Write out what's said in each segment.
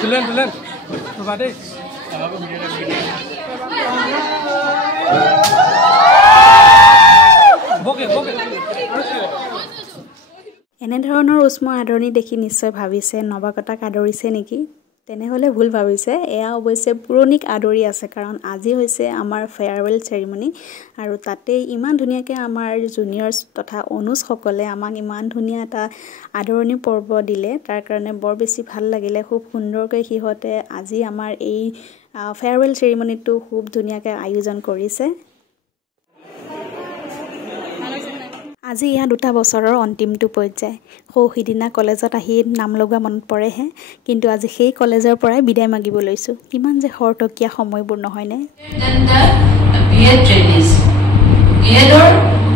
Tulen. Coba deh. Boke. এনেধৰণৰ উষ্ম আদৰণি দেখি নিশ্চয় ভাবিছে নৱাগতাক আদৰিছে নেকি? তেনেহ'লে ভুল ভাবিছে। এয়া অৱশ্যে পুৰণিক আদৰি আছে, কাৰণ আজি হৈছে আমাৰ ফেয়াৰৱেল চেৰিমনি আৰু তাতেই ইমান ধুনীয়াকৈ আমাৰ জুনিয়ৰ্ছ তথা অনুজসকলে আমাক ইমান ধুনীয়া এটা আদৰণি পৰ্ব দিলে। তাৰ কাৰণে বৰ বেছি ভাল লাগিলে। খুব সুন্দৰকৈ সিহঁতে আজি আমাৰ এই ফেয়াৰৱেল চেৰিমনিটো খুব ধুনীয়াকৈ আয়োজন কৰিছে। আজি ইয়া 2 বছৰৰ অন্তিমটো পৰ্যায়। সিদিনা কলেজত আহি নাম লগোৱা মনত পৰেহে, কিন্তু আজি সেই কলেজৰ পৰাই বিদায় মাগিব লৈছোঁ। কিমান যে খৰতকীয়া সময়বোৰ নহয়নে?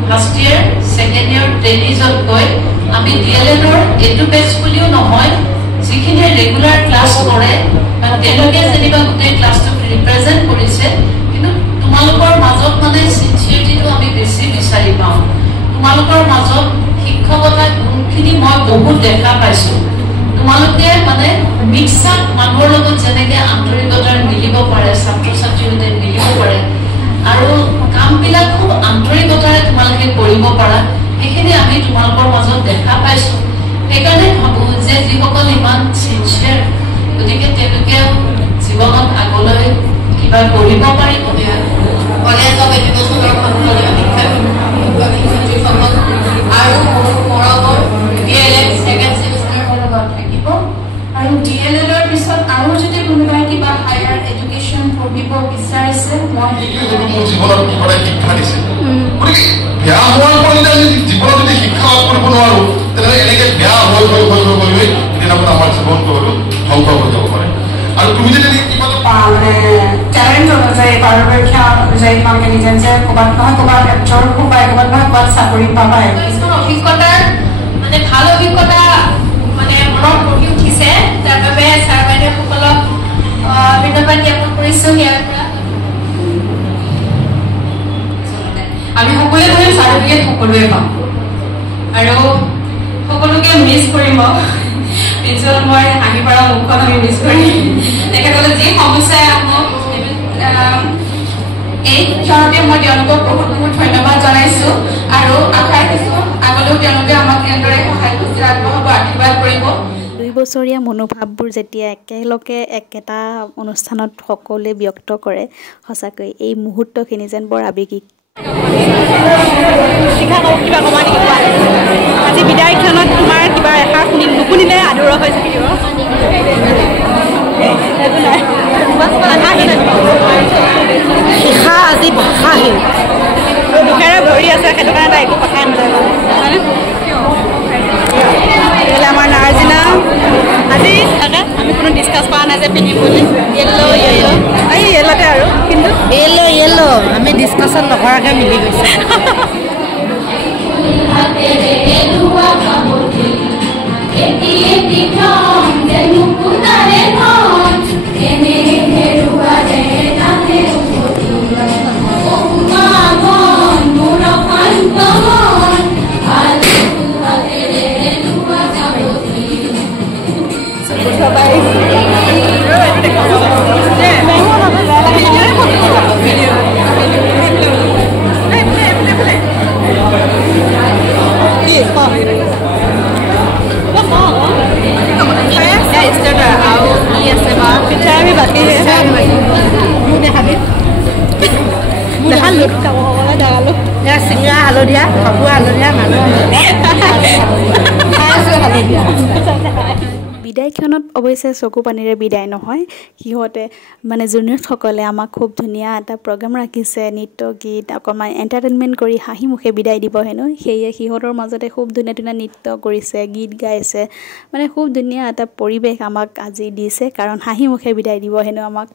ফাৰ্ষ্ট ইয়াৰ ছেকেণ্ড ইয়াৰ ট্ৰেইনিজত গৈ আমি ডিএলএডৰ এইটো বেচ বুলিও নহয়, যিখিনি ৰেগুলাৰ ক্লাছ কৰে বা তেওঁলোকে যেনিবা গোটেই ক্লাছটোক ৰিপ্ৰেজেণ্ট কৰিছে, কিন্তু তোমালোকৰ মাজত মানে চিনচিয়াৰিটিটো আমি বেছি বিচাৰি পাওঁ। তোমালোকৰ মাজত শিক্ষকতা গুণখিনি মই বহুত দেখা পাইছোঁ। তোমালোকে মানে মিক্স আপ মানুহৰ লগত যেনেকৈ আন্তৰিকতাৰ মিলিব পাৰে, ছাত্ৰ ছাত্ৰীৰ সৈতে মিলিব পাৰে আৰু কামবিলাক খুব আন্তৰিকতাৰে তোমালোকে কৰিব পাৰা, সেইখিনি আমি তোমালোকৰ মাজত দেখা পাইছোঁ। সেইকাৰণে ভাবোঁ যে যিসকল ইমান চিনচিয়াৰ, গতিকে তেওঁলোকে জীৱনত আগলৈ কিবা কৰিব পাৰিব। কলেজত এডুকেশ্যনৰ আৰু মৰমৰ ডিএলএড ছেকেণ্ড ছেমিষ্টাৰৰ লগত থাকিব আৰু ডিএলএডৰ পিছত আৰু যদি কোনোবাই কিবা হায়াৰ এডুকেশ্যন পঢ়িব বিচাৰিছে, মই জীৱনত শিক্ষা দিছে। গতিকে বেয়া হোৱাৰ পৰিলে আমি জীৱনত যদি শিক্ষা লাভ কৰিব নোৱাৰোঁ, তেনেহ'লে এনেকৈ বেয়া হৈ এদিন আমাৰ জীৱনটো হয়তো ধ্বংস হৈ যাব পাৰে। আৰু তুমি যদি মানে টেলেণ্ট অনুযায়ী পাৰদৰ্শিতা অনুযায়ী তোমালোকে নিজে নিজে ক'ৰবাত নহয় ক'ৰবাত এক্টৰ হ'ব পাৰে, ক'ৰবাত নহয় ক'ৰবাত চাকৰি পাবা। কিছুমান অভিজ্ঞতাৰ মানে ভাল অভিজ্ঞতা মানে মনত গঢ়ি উঠিছে, তাৰ বাবে ছাৰ বাইদেউসকলক ধন্যবাদ জ্ঞাপন কৰিছোঁ। ইয়াৰ পৰা আমি সকলোৱে ধৰিম চাৰ্টিফিকেট সকলোৱে পাম আৰু সকলোকে মিছ কৰিম। প্ৰিন্সিপাল মই হাঁহি পৰা মুখখন আমি মিছ কৰিম। তেখেতসকলে যি সমস্যাই আহক এই ক্ষণতে মই তেওঁলোকক বহুত ধন্যবাদ জনাইছোঁ আৰু আশা ৰাখিছোঁ আগলৈও তেওঁলোকে আমাক এনেদৰে সহায় সুবিধা আগবঢ়াব, আশীৰ্বাদ কৰিব। 2 বছৰীয়া মনোভাৱবোৰ যেতিয়া একেলগে একেটা অনুষ্ঠানত সকলোৱে ব্যক্ত কৰে, সঁচাকৈ এই মুহূৰ্তখিনি যেন বৰ আৱেগিক। আজি বিদায় ক্ষণত তোমাৰ কিবা এষাৰ নুশুনিলে আদৰ হৈ থাকিব। শিখা আজি ভাষাহীন, দুখেৰে ভৰি আছে, সেইটো কাৰণে তাই একো কথাই নাজানে। আমাৰ নাৰ্জিনা আজি আমি কোনো ডিছকাছ কৰা নাই যে পিন্ধিম বুলি। য়েল্ল'তে আৰু কিন্তু য়েল্ল' আমি ডিছকাছত নকৰাকৈ মিলি গৈছে। চিঙৰা হালধীয়া, খপুৱা হালধীয়া, মানুহ বিদায় ক্ষণত অৱশ্যে চকু পানীৰে বিদায় নহয়। সিহঁতে মানে জুনিয়ৰসকলে আমাক খুব ধুনীয়া এটা প্ৰগ্ৰাম ৰাখিছে, নৃত্য গীত অকণমান এণ্টাৰটেইনমেণ্ট কৰি হাঁহি মুখে বিদায় দিব হেনো। সেয়ে সিহঁতৰ মাজতে খুব ধুনীয়া ধুনীয়া নৃত্য কৰিছে, গীত গাইছে, মানে খুব ধুনীয়া এটা পৰিৱেশ আমাক আজি দিছে, কাৰণ হাঁহি মুখে বিদায় দিব হেনো আমাক।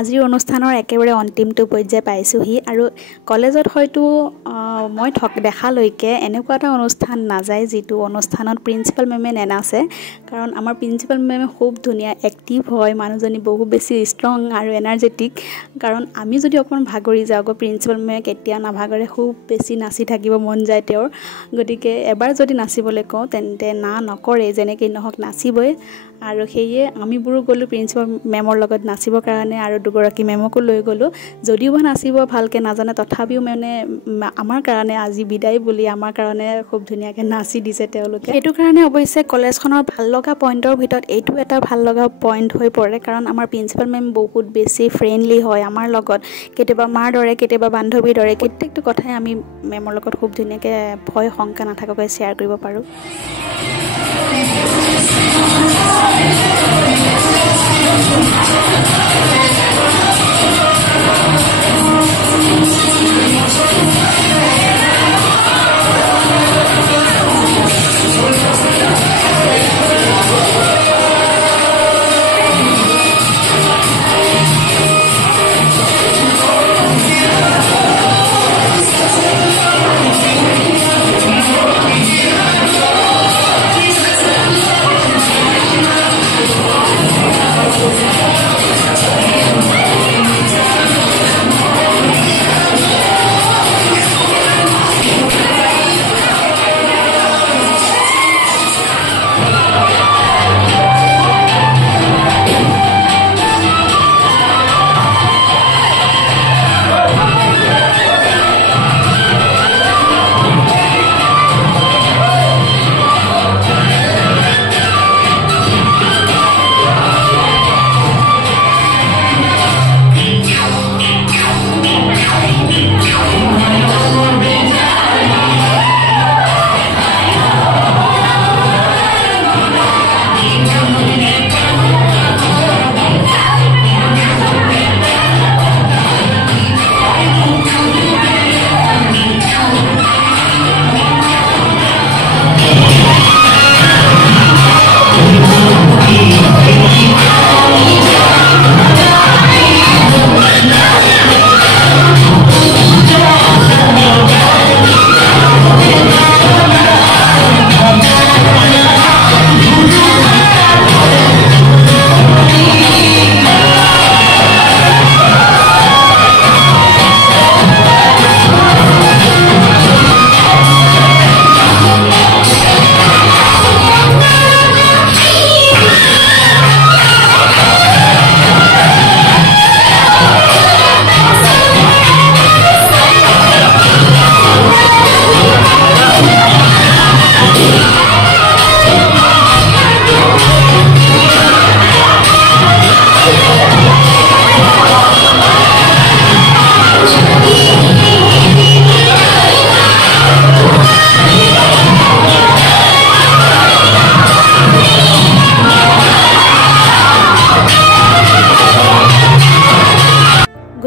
আজিৰ অনুষ্ঠানৰ একেবাৰে অন্তিমটো পৰ্যায় পাইছোঁহি আৰু কলেজত হয়তো মই দেখালৈকে এনেকুৱা এটা অনুষ্ঠান নাযায় যিটো অনুষ্ঠানত প্ৰিন্সিপাল মেমে নেনাচে কাৰণ আমাৰ প্ৰিন্সিপাল মেমে খুব ধুনীয়া এক্টিভ হয় মানুহজনী বহুত বেছি ষ্ট্ৰং আৰু এনাৰ্জেটিক কাৰণ আমি যদি অকণমান ভাগৰি যাওঁ প্ৰিন্সিপাল মেমে কেতিয়া নাভাগৰে খুব বেছি নাচি থাকিব মন যায় তেওঁৰ গতিকে এবাৰ যদি নাচিবলৈ কওঁ তেন্তে না নকৰে যেনেকৈ নহওক নাচিবই আৰু সেয়ে আমিবোৰো গ'লোঁ প্ৰিন্সিপাল মেমৰ লগত নাচিবৰ কাৰণে আৰু দুগৰাকী মেমকো লৈ গ'লোঁ যদিও নাচিব ভালকৈ নাজানে তথাপিও মানে আমাৰ কাৰণে আজি বিদায় বুলি আমাৰ কাৰণে খুব ধুনীয়াকৈ নাচি দিছে তেওঁলোকে সেইটো কাৰণে অৱশ্যে কলেজখনৰ ভাল লগা পইণ্টৰ ভিতৰত এইটো এটা ভাল লগা পইণ্ট হৈ পৰে কাৰণ আমাৰ প্ৰিন্সিপাল মেম বহুত বেছি ফ্ৰেণ্ডলি হয় আমাৰ লগত কেতিয়াবা মাৰ দৰে কেতিয়াবা বান্ধৱীৰ দৰে প্ৰত্যেকটো কথাই আমি মেমৰ লগত খুব ধুনীয়াকৈ ভয় শংকা নাথাকাকৈ শ্বেয়াৰ কৰিব পাৰোঁ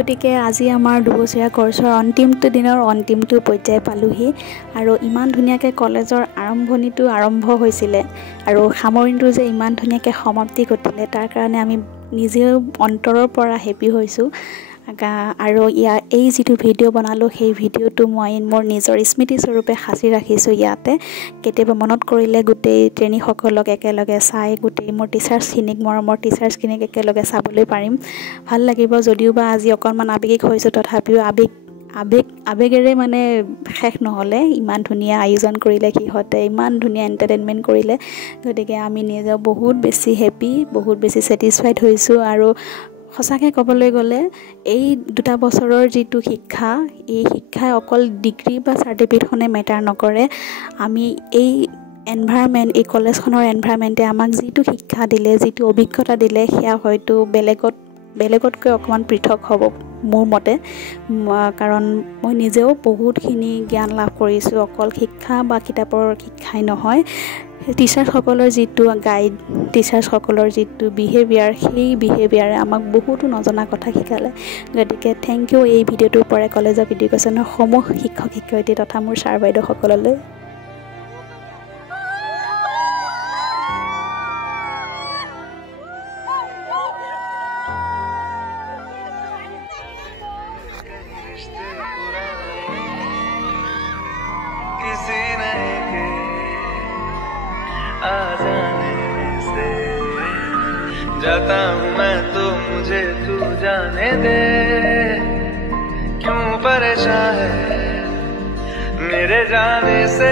গতিকে আজি আমাৰ দুবছৰীয়া কোৰ্ছৰ অন্তিমটো দিনৰ অন্তিমটো পৰ্যায় পালোহি আৰু ইমান ধুনীয়াকৈ কলেজৰ আৰম্ভণিটো আৰম্ভ হৈছিলে আৰু সামৰণিটো যে ইমান ধুনীয়াকৈ সমাপ্তি ঘটিলে তাৰ কাৰণে আমি নিজেও অন্তৰৰ পৰা হেপী হৈছোঁ আৰু এই যিটো ভিডিঅ' বনালোঁ সেই ভিডিঅ'টো মই মোৰ নিজৰ স্মৃতিস্বৰূপে সাঁচি ৰাখিছোঁ ইয়াতে কেতিয়াবা মনত কৰিলে গোটেই ট্ৰেইনীসকলক একেলগে চাই গোটেই মোৰ টিচাৰ্ছখিনিক মৰমৰ টিচাৰ্ছখিনিক একেলগে চাবলৈ পাৰিম ভাল লাগিব যদিও বা আজি অকণমান আৱেগিক হৈছোঁ তথাপিও আৱেগেৰে মানে শেষ নহ'লে ইমান ধুনীয়া আয়োজন কৰিলে সিহঁতে ইমান ধুনীয়া এণ্টাৰটেইনমেণ্ট কৰিলে গতিকে আমি নিজেও বহুত বেছি হেপী বহুত বেছি ছেটিছফাইড হৈছোঁ আৰু সঁচাকৈ ক'বলৈ গ'লে এই 2 বছৰৰ যিটো শিক্ষা এই শিক্ষাই অকল ডিগ্ৰী বা চাৰ্টিফিকেটখনে মেটাৰ নকৰে আমি এই এনভাইৰনমেণ্ট এই কলেজখনৰ এনভাইৰনমেণ্টে আমাক যিটো শিক্ষা দিলে যিটো অভিজ্ঞতা দিলে সেয়া হয়তো বেলেগতকৈ অকণমান পৃথক হ'ব মোৰ মতে কাৰণ মই নিজেও বহুতখিনি জ্ঞান লাভ কৰিছোঁ অকল শিক্ষা বা কিতাপৰ শিক্ষাই নহয় টিচাৰ্ছসকলৰ যিটো গাইড টিচাৰ্ছসকলৰ যিটো বিহেভিয়াৰ সেই বিহেভিয়াৰে আমাক বহুতো নজনা কথা শিকালে গতিকে থেংক ইউ এই ভিডিঅ'টোৰ পৰা কলেজ অফ এডুকেশ্যনৰ সমূহ শিক্ষক শিক্ষয়িত্ৰী তথা মোৰ ছাৰ বাইদেউসকললৈ आ जाने से जाता हूँ मैं तो मुझे तू जाने दे क्यों परेशान है मेरे जाने से